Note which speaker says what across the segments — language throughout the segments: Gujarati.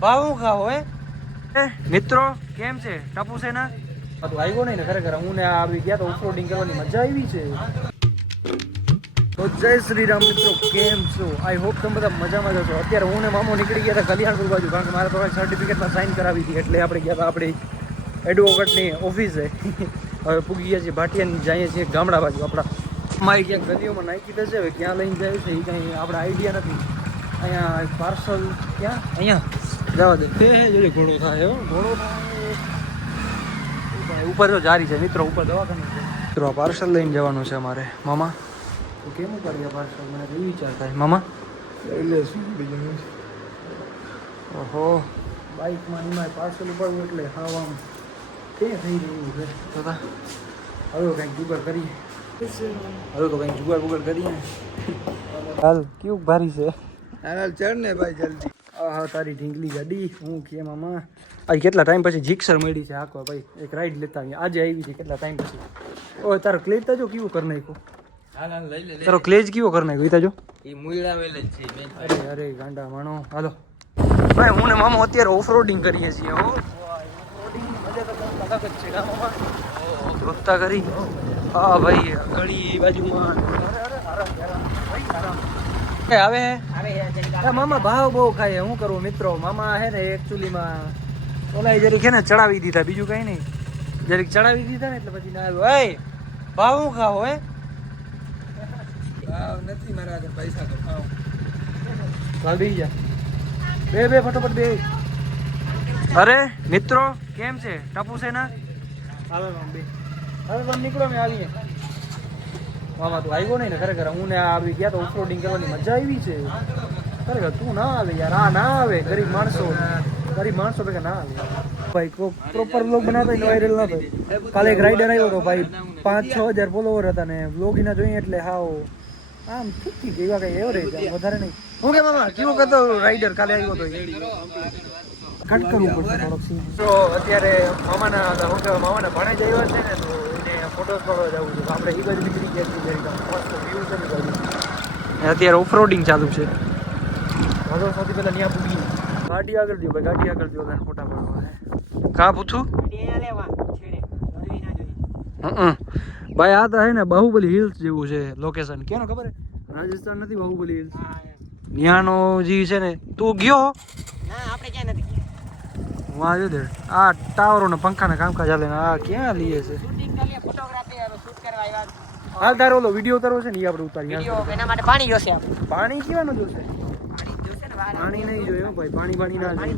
Speaker 1: ભાવું ખાઓ હે? એ, મિત્રો કેમ છે? ટપુ છે ના? તો આવ્યો નહીં ને ખરેખર? હું ને આ આવી ગયા તો ઓફરોડિંગ કરવાની મજા આવી છે. તો જય શ્રી રામ મિત્રો કેમ છો? આઈ હોપ તમે બધા મજામાં જશો અત્યારે હું ને મામો નીકળી ગયા હતા કલ્યાણપુર બાજુ કારણ કે મારે તો સર્ટિફિકેટમાં સાઇન કરાવી હતી એટલે આપણે ગયા હતા આપણી એડવોકેટની ઓફિસે હવે પૂગી ગયા છીએ ભાટિયાની જઈએ છીએ ગામડા બાજુ આપણા. મારી ક્યાંક ગલીઓમાં નાખી દેશે હવે ક્યાં લઈને જાય છે એ કાંઈ આપણે આઈડિયા નથી. અહીંયા પાર્સલ ક્યાં? અહીંયા. જવા દે. તે જોડે ઘોડો થાય હો. ઘોડો થાય. ભાઈ, ઉપર તો જારી છે મિત્રો ઉપર દવાખાનું છે મિત્રો પાર્સલ લઈને જવાનું છે અમારે. મામા? તો કેમ કરીએ પાર્સલ મને તો એ વિચાર થાય. મામા?
Speaker 2: એટલે શું બીજું
Speaker 1: ઓહો. બાઇકમાં એમાં પાર્સલ ઉપાડવું એટલે હાવ આમ તે થઈ રહ્યું છે. તો તા. હવે કંઈક જુગાડ કરીએ. હવે તો કંઈક જુગાડ બુગાડ કરીએ. હાલ કેવું ભારી છે.
Speaker 2: હાલ ચડ ને ભાઈ જલ્દી.
Speaker 1: આહા તારી ઢીંગલી ગાડી. હું કે મામા? આ કેટલા ટાઈમ પછી જીક્સર મળી છે આખો ભાઈ? એક રાઈડ લેતા આજે આવી છે કેટલા ટાઈમ પછી? ઓ તારો ક્લેજ તાજો જો કેવું કરી નાખ્યું?
Speaker 2: હાલ હાલ લઈ લે
Speaker 1: તારો ક્લેજ કેવો કરી નાખ્યો? ઈ
Speaker 2: એ મુયડા વેલે જ છે મેન
Speaker 1: અરે અરે ગાંડા માણો. હાલો. ભાઈ હું ને મામા અત્યારે ઓફરોડિંગ કરીએ છીએ હો. ઓફરોડિંગ મજા તો કંઈક અલગ જ છે ના મામા રોકતા કરી. હા ભાઈ ગળી બાજુમાં. અરે અરે આરામ આરામ. ભાઈ આરામ. એ આવે. મામા ભાવ બહુ ખાય હું કરું મિત્રો? મામા હે ને એકચ્યુઅલીમાં ઓલા જરીક છે ને ચડાવી દીધા બીજું કઈ નહીં. જરીક ચડાવી દીધા ને એટલે પછી ના આવ્યો. એ ભાવ હું ખાઓ હે?
Speaker 2: ભાવ નથી મારા આગળ પૈસા તો ખાવ.
Speaker 1: ચાલ બેસી જા. બે બે ફટોફટ બે. અરે મિત્રો કેમ છે? ટપુ છે ના? હાલો બે. હવે તમે નીકળો મેં આવીએ મામા તું આવ્યો નહીં ને? ખરેખર હું ને આવી ગયા તો ઓફરોડિંગ કરવાની મજા આવી છે. ખરેખર તું ના આવે યાર, આ ના આવે. ગરીબ માણસો ગરીબ માણસો ભેગા ના આવે. ભાઈ પ્રોપર બ્લોગ બનાવતા હોય વાયરલ ના થાય. કાલે એક રાઈડર આવ્યો હતો ભાઈ, પાંચ છ હજાર ફોલોવર હતા ને બ્લોગ એના જોઈએ એટલે હાવ, આમ ઠીક ઠીક એવા કઈ એવરેજ વધારે નહીં. હું કે મામા, કેવો કરતો રાઈડર કાલે આવ્યો હતો કટ કરવું પડશે થોડોક સીન તો અત્યારે મામાના હું કહેવાય મામાના ભણે જ આવ્યા છે ને, તો ફોટોસ પાડવા જવું છે. આપણે એ બાજુ નીકળી ગયા છીએ મસ્ત વ્યૂ છે ને બાજુ અત્યારે ઓફરોડિંગ ચાલુ છે. હાલો સૌથી પહેલાં ત્યાં પૂગી ગાડી આગળ દો ભાઈ ગાડી આગળ દો તને ફોટા પાડવા કા પૂછું? ભાઈ આ તો હે ને બાહુબલી હિલ્સ જેવું છે લોકેશન કેનો ખબર રાજસ્થાન નથી બાહુબલી હિલ્સ. ન્યાનો જે છે ને તું ગયો? ના આપણે ક્યાં નથી વાંધો દે આ ટાવરો ને પંખા ને કામકાજ ચાલે આ ક્યાં લઈએ છે? હાલ તારો ઓલો વીડિયો તારો છે ને એ આપણે ઉતારી
Speaker 3: પાણી જોશે આપણે.
Speaker 1: પાણી કેવાનું જોશે. પાણી નહીં જોયું ભાઈ પાણી પાણી ના જોઈએ.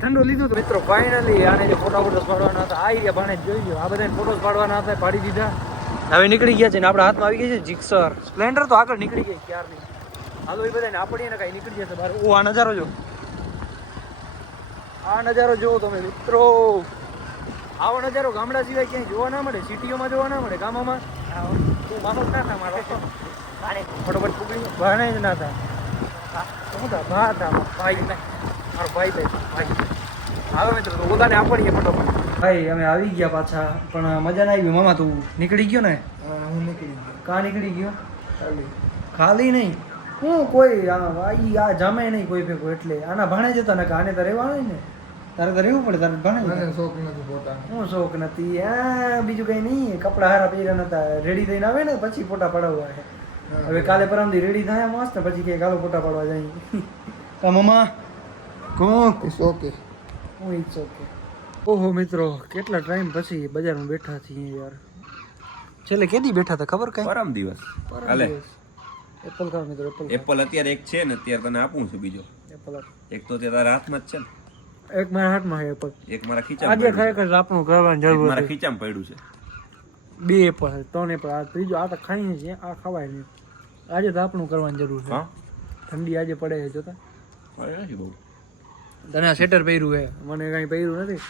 Speaker 1: ઠંડો લીધો તો મિત્રો ફાઇનલી આને જે ફોટા ફોટોસ પાડવાના હતા આ રહ્યા ભાણે જોઈ ગયો આ બધા ફોટોસ પાડવાના હતા પાડી દીધા. હવે નીકળી ગયા છે ને આપણા હાથમાં આવી ગઈ છે જીક્સર સ્પ્લેન્ડર તો આગળ નીકળી ગઈ ક્યારની? હાલો એ બધાને આપડીએ ને કાંઈ નીકળી જશે બહાર. ઓ આ નજારો જો. આ નજારો જુઓ તમે મિત્રો. આવો નજારો ગામડા સિવાય ક્યાંય જોવા ના મળે સિટીઓમાં જોવા ના મળે ગામોમાં? ના મારો ફટોફટ પકડી ભાણે જ ના થાય. શું થા ભા હતા ભાઈ મારો ભાઈ ભાઈ ભાઈ હાલો મિત્રો તો આપડીએ ફટોફટ. ભાઈ અમે આવી ગયા પાછા પણ મજા ના આવી. મામા તું નીકળી ગયો ને?
Speaker 2: હું નીકળી ગયો.
Speaker 1: કા નીકળી ગયો?
Speaker 2: ખાલી.
Speaker 1: ખાલી નહીં. હું કોઈ આ આ જામે નહીં કોઈ ભેગો એટલે આના ભાણે જતા ને કે આને તો રહેવાનું ને તારે તો રહેવું પડે? તારે ભણે
Speaker 2: શોખ નથી ફોટા.
Speaker 1: હું શોખ નથી. આ બીજું કઈ નહીં. કપડા હારા પહેર્યા નતા. રેડી થઈને આવે ને પછી ફોટા પડાવવા છે. હવે કાલે પરમથી રેડી થાય મસ્ત પછી કે કાલો ફોટા પાડવા જાય. કા મમ્મા? કોક
Speaker 2: ઓકે
Speaker 1: હું ઇટ્સ ઓકે ઓહો મિત્રો કેટલા ટાઈમ પછી બજારમાં બેઠા છીએ યાર. છેલ્લે કેદી બેઠા હતા ખબર કઈ?
Speaker 4: પરમ દિવસ. હાલે.
Speaker 1: એપલ ખાવ મિત્રો એપલ
Speaker 4: એપલ અત્યારે એક છે ને અત્યારે તને આપું છું બીજો.
Speaker 1: એપલ
Speaker 4: એક તો અત્યારે તારા હાથમાં જ છે ને.
Speaker 1: એક મારા હાથમાં છે એપલ
Speaker 4: એક મારા ખીચામાં
Speaker 1: આજે ખરેખર આપણું કરવાની જરૂર
Speaker 4: મારા ખીચામાં પડ્યું છે.
Speaker 1: બે એપલ છે ત્રણ એપલ આ ત્રીજો આ તો ખાઈએ છે આ ખવાય નહીં. આજે તો આપણું કરવાની જરૂર છે. ઠંડી આજે પડે છે જોતા.
Speaker 4: પડે નથી બહુ.
Speaker 1: તને આ સ્વેટર પહેર્યું છે? મને કાંઈ પહેર્યું નથી.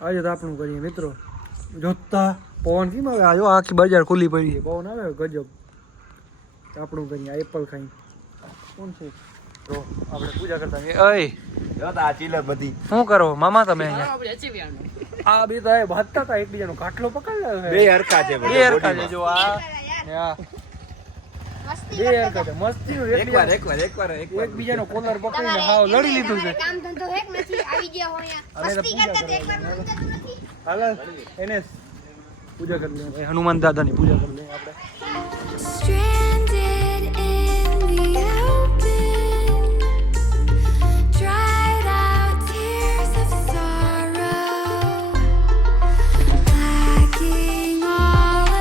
Speaker 1: આજે તો આપણું કરીએ મિત્રો. જોતા પવન કેમ આવે? આ જો આખી બજાર ખુલ્લી પડી છે. પવન આવે ગજબ. આપણું કરીએ એપલ ખાઈ કોણ છે? તો આપણે પૂજા કરતા છીએ. અય
Speaker 4: આ ચીલે બધી.
Speaker 1: શું કરો? મામા તમે અહીંયા? આ બે તો ભાતતા હતા એકબીજાનો કાટલો પકડ
Speaker 4: બે હરખા છે
Speaker 1: બે હરખા છે જો આ. બે હેર છે મસ્તી નું
Speaker 4: એકવાર એકવાર એકવાર એકવાર
Speaker 1: એકબીજાનો કોલર પકડીને હાવ લડી લીધું છે.
Speaker 5: કામ ધંધો હે નથી? આવી ગયા હો અહીંયા.
Speaker 1: અમે તો
Speaker 5: મસ્તી
Speaker 1: પૂજા
Speaker 5: કરતા
Speaker 1: કરવા
Speaker 5: એકવાર નથી?
Speaker 1: હાલ એને પૂજા કરી લે. હનુમાન દાદાની પૂજા કરી લે આપણે.